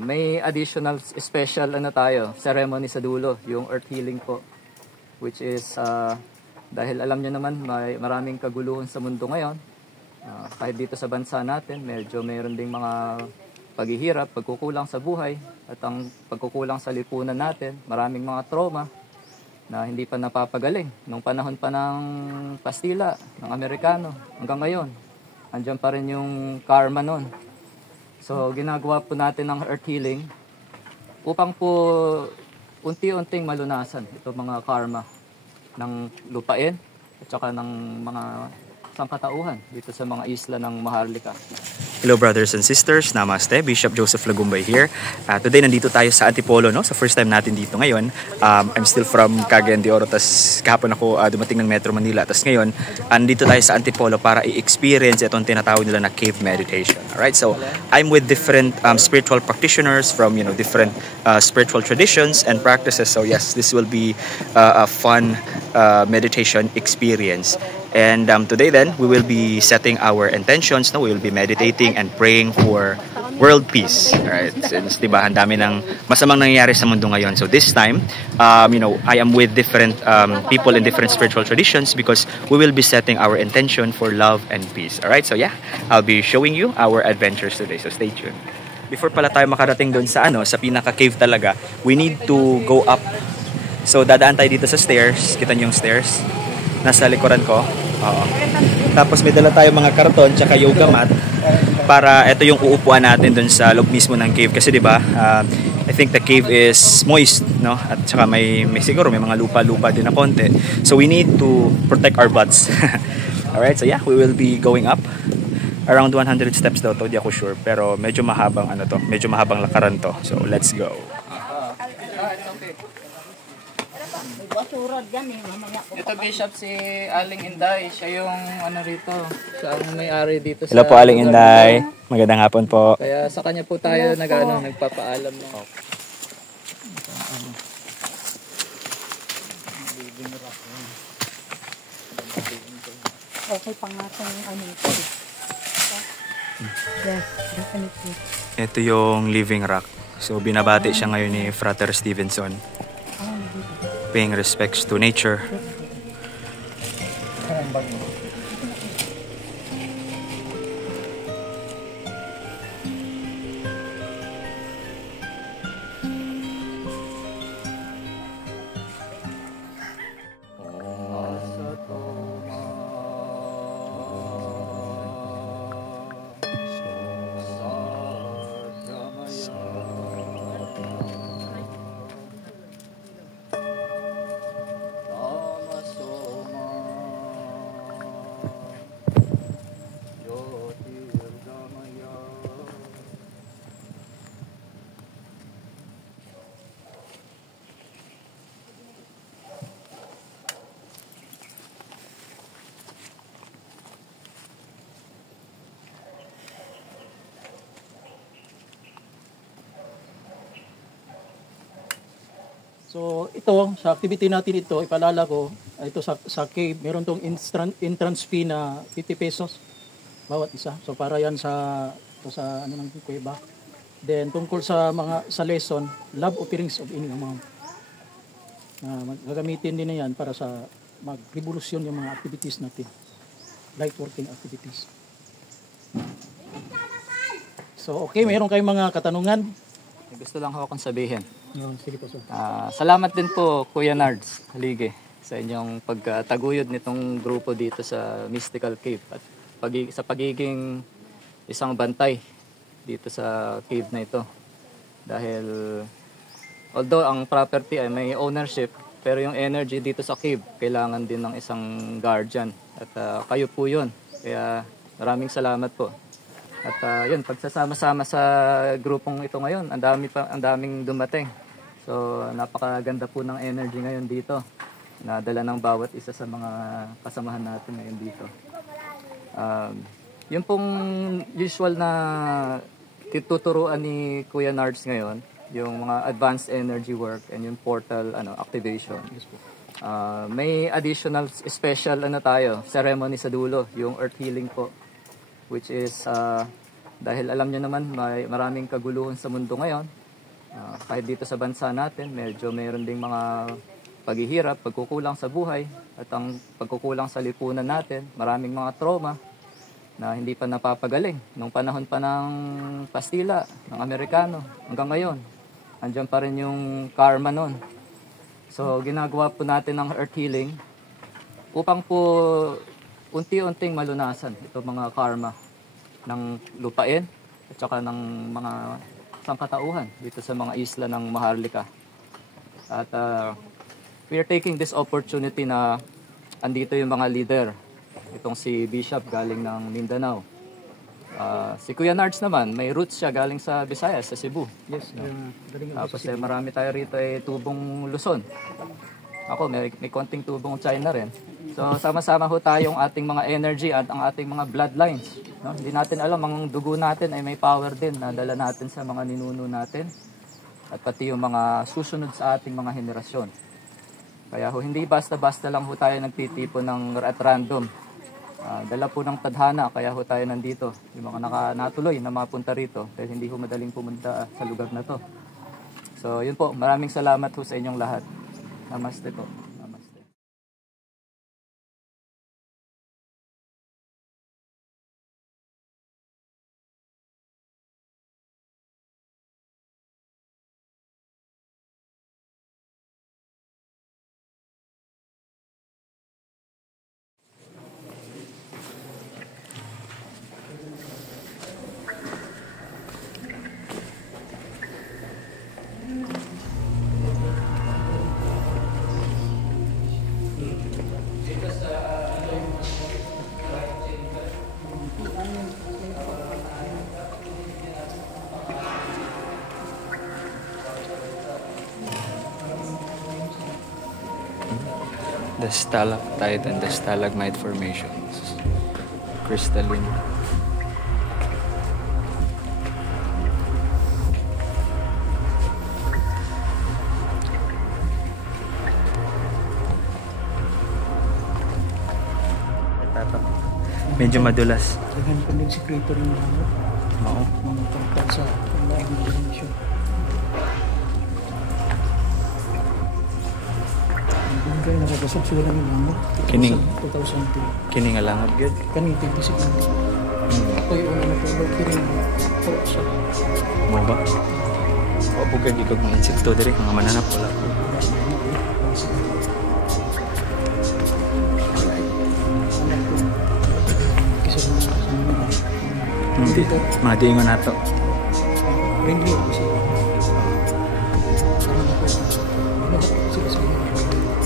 May additional special tayo, ceremony sa dulo, yung earth healing po. Which is, dahil alam nyo naman, may maraming kaguluhan sa mundo ngayon. Kahit dito sa bansa natin, medyo mayroon ding mga paghihirap, pagkukulang sa buhay, at ang pagkukulang sa lipunan natin, maraming mga trauma na hindi pa napapagaling. Nung panahon pa ng Kastila, ng Amerikano, hanggang ngayon, andyan pa rin yung karma nun. So, ginagawa po natin ng earth healing upang po unti-unting malunasan itong mga karma ng lupain at saka ng mga sangkatauhan dito sa mga isla ng Maharlika. Hello brothers and sisters, Namaste, Bishop Joseph Lagumbay here. Today nandito tayo sa Antipolo, no? Sa first time natin dito ngayon. I'm still from Cagayan de Oro, tas kahapon ako dumating ng Metro Manila. Tas ngayon, andito tayo sa Antipolo para i-experience itong tinatawag nila na cave meditation. Alright, so I'm with different spiritual practitioners from different spiritual traditions and practices. So yes, this will be a fun meditation experience. And today then, we will be setting our intentions. No? We will be meditating and praying for world peace. Alright, since diba, ang dami ng masamang nangyayari sa mundo ngayon. So this time, I am with different people in different spiritual traditions because we will be setting our intention for love and peace. Alright, so yeah, I'll be showing you our adventures today. So stay tuned. Before pala tayo makarating doon sa sa pinaka-cave talaga, we need to go up. So dadaan tayo dito sa stairs. Kita niyo yung stairs? Nasa likuran ko. Oo. Tapos may dala tayo mga karton tsaka yoga mat para ito yung uupuan natin dun sa loob mismo ng cave kasi 'di ba? I think the cave is moist, no? At saka may siguro may mga lupa-lupa din na konti. So we need to protect our butts. All right, so yeah, we will be going up. Around 100 steps daw to, di ako sure, pero medyo mahabang medyo mahabang lakaran to. So let's go. Ito Bishop si Aling Inday, siya yung rito, siya ang may-ari dito sa... Hello po Aling Inday, magandang hapon po. Kaya sa kanya po tayo nagpapaalam na. Okay pa nga yung ito. Yes, definitely. Ito yung living rock. So binabati siya ngayon ni Frater Stevenson. Paying respects to nature. So ito, sa activity natin ito, ipalala ko, ito sa cave, meron tong entrance fee na 50 pesos bawat isa. So para yan sa ng kuweba. Then tungkol sa lesson, love offerings of any amount. Gagamitin din na yan para sa mag-revolusyon yung mga activities natin. Light working activities. So okay, meron kayong mga katanungan? Gusto lang akong sabihin. Sige po, sir. Salamat din po Kuya Nards Halige sa inyong pagtaguyod nitong grupo dito sa Mystical Cave at sa pagiging isang bantay dito sa cave na ito. Dahil although ang property ay may ownership, pero yung energy dito sa cave kailangan din ng isang guardian at kayo po yun. Kaya maraming salamat po. At yun, pagsasama-sama sa grupong ito ngayon, ang daming dumating. So, napakaganda po ng energy ngayon dito na dala ng bawat isa sa mga kasamahan natin ngayon dito. Yung pong usual na tuturuan ni Kuya Nards ngayon, yung mga advanced energy work and yung portal activation. May additional special tayo, ceremony sa dulo, yung earth healing po. Which is, dahil alam niyo naman may maraming kaguluhan sa mundo ngayon. Kahit dito sa bansa natin, medyo mayroon ding mga paghihirap, pagkukulang sa buhay, at ang pagkukulang sa lipunan natin, maraming mga trauma na hindi pa napapagaling. Nung panahon pa ng Pastila, ng Amerikano, hanggang ngayon, andyan pa rin yung karma nun. So, ginagawa po natin ng earth healing upang po unti-unting malunasan itong mga karma ng lupain at saka ng mga sangkatauhan dito sa mga isla ng Maharlika. At we are taking this opportunity na andito yung mga leader. Itong si Bishop galing ng Mindanao. Si Kuya Nards naman, may roots siya galing sa Visayas, sa Cebu. Yes, Tapos marami tayo rito ay tubong Luzon. Ako, may konting tubong China rin. So, sama-sama ho tayong ating mga energy at ang ating mga bloodlines. No? Hindi natin alam, ang dugo natin ay may power din na dala natin sa mga ninuno natin at pati yung mga susunod sa ating mga henerasyon. Kaya ho, hindi basta-basta lang ho tayo nagtitipon ng at random. Dala po ng tadhana, kaya ho tayo nandito. Yung mga natuloy na mapunta rito dahil hindi ho madaling pumunta sa lugar na to. So, yun po. Maraming salamat ho sa inyong lahat. Namaste po. Namaste. The stalactite and the stalagmite formations. Crystalline. Medyo madulas. Daghan pa ng sekreto ng mga Oo. mga tungkol sa laing dimension. Ang kaya nakakasok sila ng mga Kining. 2002. Kining alangod gud. Kaning 26 na. Ako yung una natulog kining po siya. Mo ba? O pugad ikog mga insekto diri mga mananap wala. Hindi. Mga diingon nato. Ringli kasi.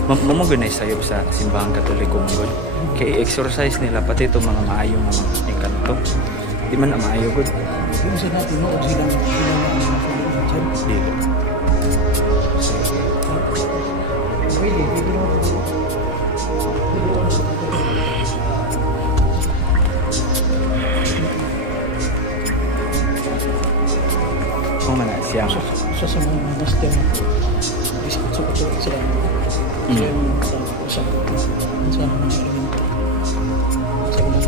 Mamugunay sayo sa simbahang katoliko mong kay exercise nila pati itong mga maayong mga ikanto. Di man na maayo gud. Yung sa natin no, sila ng Dili. Really, hindi mo Kung man na siya. sa mga master so ito sila kaya sa usap ko sa mga elemento sa mga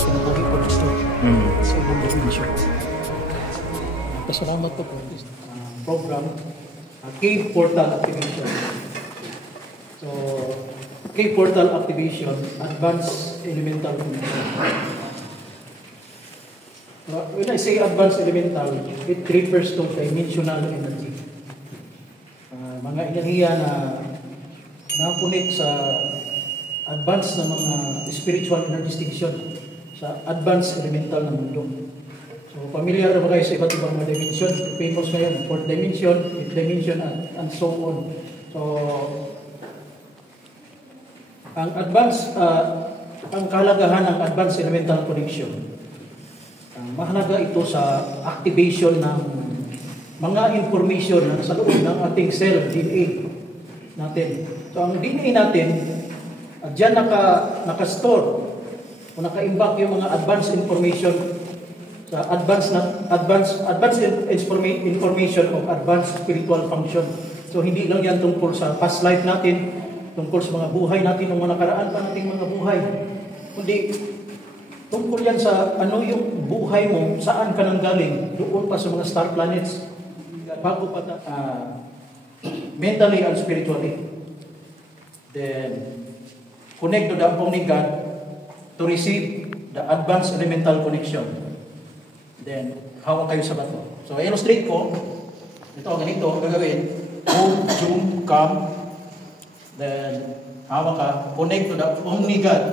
kinabuhi ko dito sa ibang dimension. Pasalamat po po program Cave Portal Activation. So Cave Portal Activation Advanced Elemental Connection. When I say advanced elemental, it refers to dimensional energy. Mga enerhiya na napunit sa advanced na mga spiritual energy station sa advanced elemental na mundo. So, familiar na ba kayo sa iba't ibang mga dimension? Famous ngayon, 4th dimension, 5th dimension, and so on. So, ang advanced, ang kahalagahan ng advanced elemental connection, mahalaga ito sa activation ng mga information na sa loob ng ating cell DNA natin. So ang DNA natin, diyan naka-store o naka-imbak yung mga advanced information sa advanced information of advanced spiritual function. So hindi lang yan tungkol sa past life natin, tungkol sa mga buhay natin ng mga nakaraan pa nating mga buhay. Kundi Tungkol yan sa ano yung buhay mo, saan ka nang galing, doon pa sa mga star planets, bago pa mentally and spiritually. Then, connect to the Omni God to receive the advanced elemental connection. Then, hawak kayo sa bato. So, illustrate ko, ito, ganito, gagawin, Om, Jum, Kam, then, hawak ka, connect to the Omni God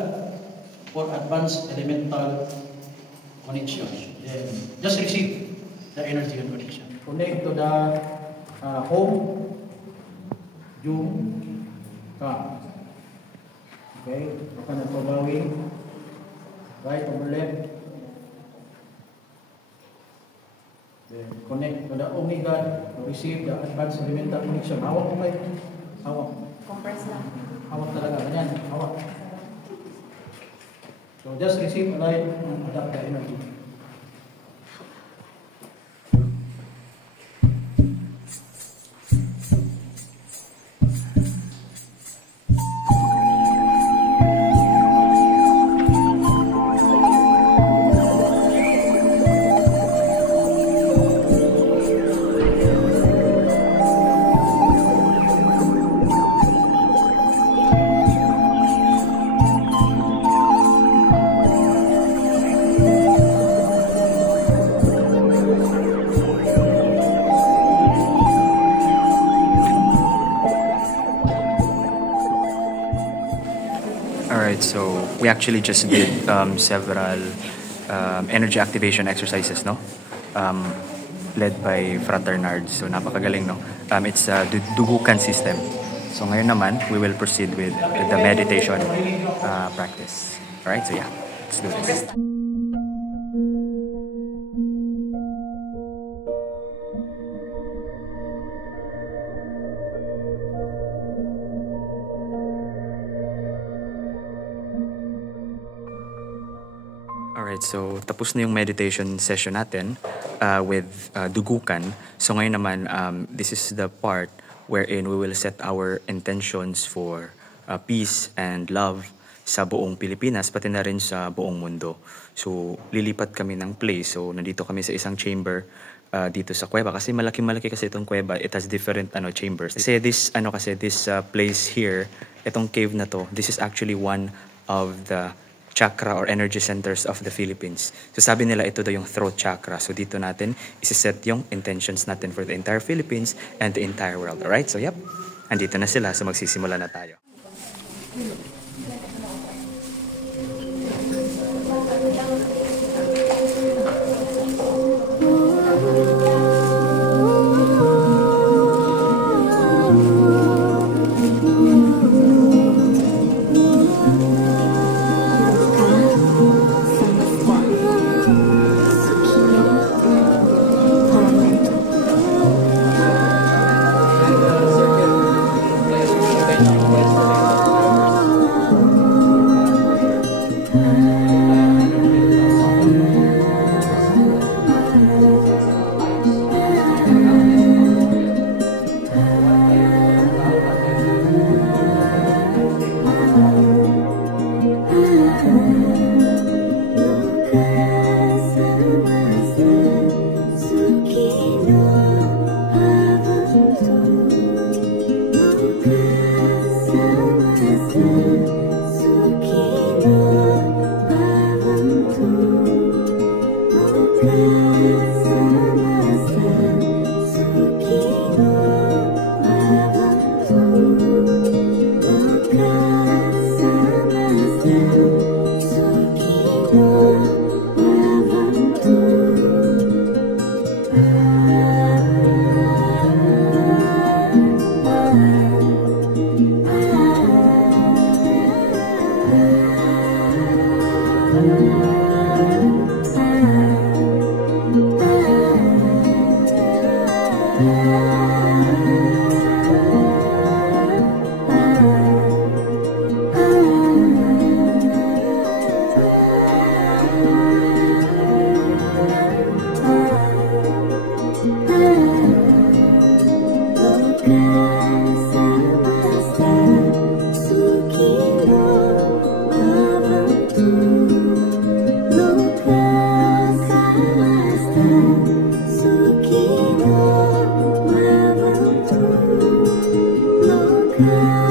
for advanced elemental connection. Then, just receive the energy and connection. Connect to the Home, Jum, Kam. Okay, baka na pabawi. Right or left. Then connect to the Omni God to receive the advanced elemental connection. Hawak mo kayo. Hawak. Compress lang. Hawak talaga. Ganyan. Hawak. So just receive, align, and adapt the energy. Alright, so we actually just did several energy activation exercises, no? Led by Frater Nard. So napakagaling, no? It's a Dugukan system. So ngayon naman, we will proceed with the meditation practice. Alright, so yeah, let's do this. Alright, so tapos na yung meditation session natin with Dugukan. So ngayon naman, this is the part wherein we will set our intentions for peace and love sa buong Pilipinas, pati na rin sa buong mundo. So lilipat kami ng place. So nandito kami sa isang chamber dito sa kuweba. Kasi malaki-malaki kasi itong kuweba. It has different chambers. Kasi this place here, itong cave na to, this is actually one of the chakra or energy centers of the Philippines. So sabi nila ito daw yung throat chakra. So dito natin isiset yung intentions natin for the entire Philippines and the entire world. Alright? So yep, andito na sila. So magsisimula na tayo. love.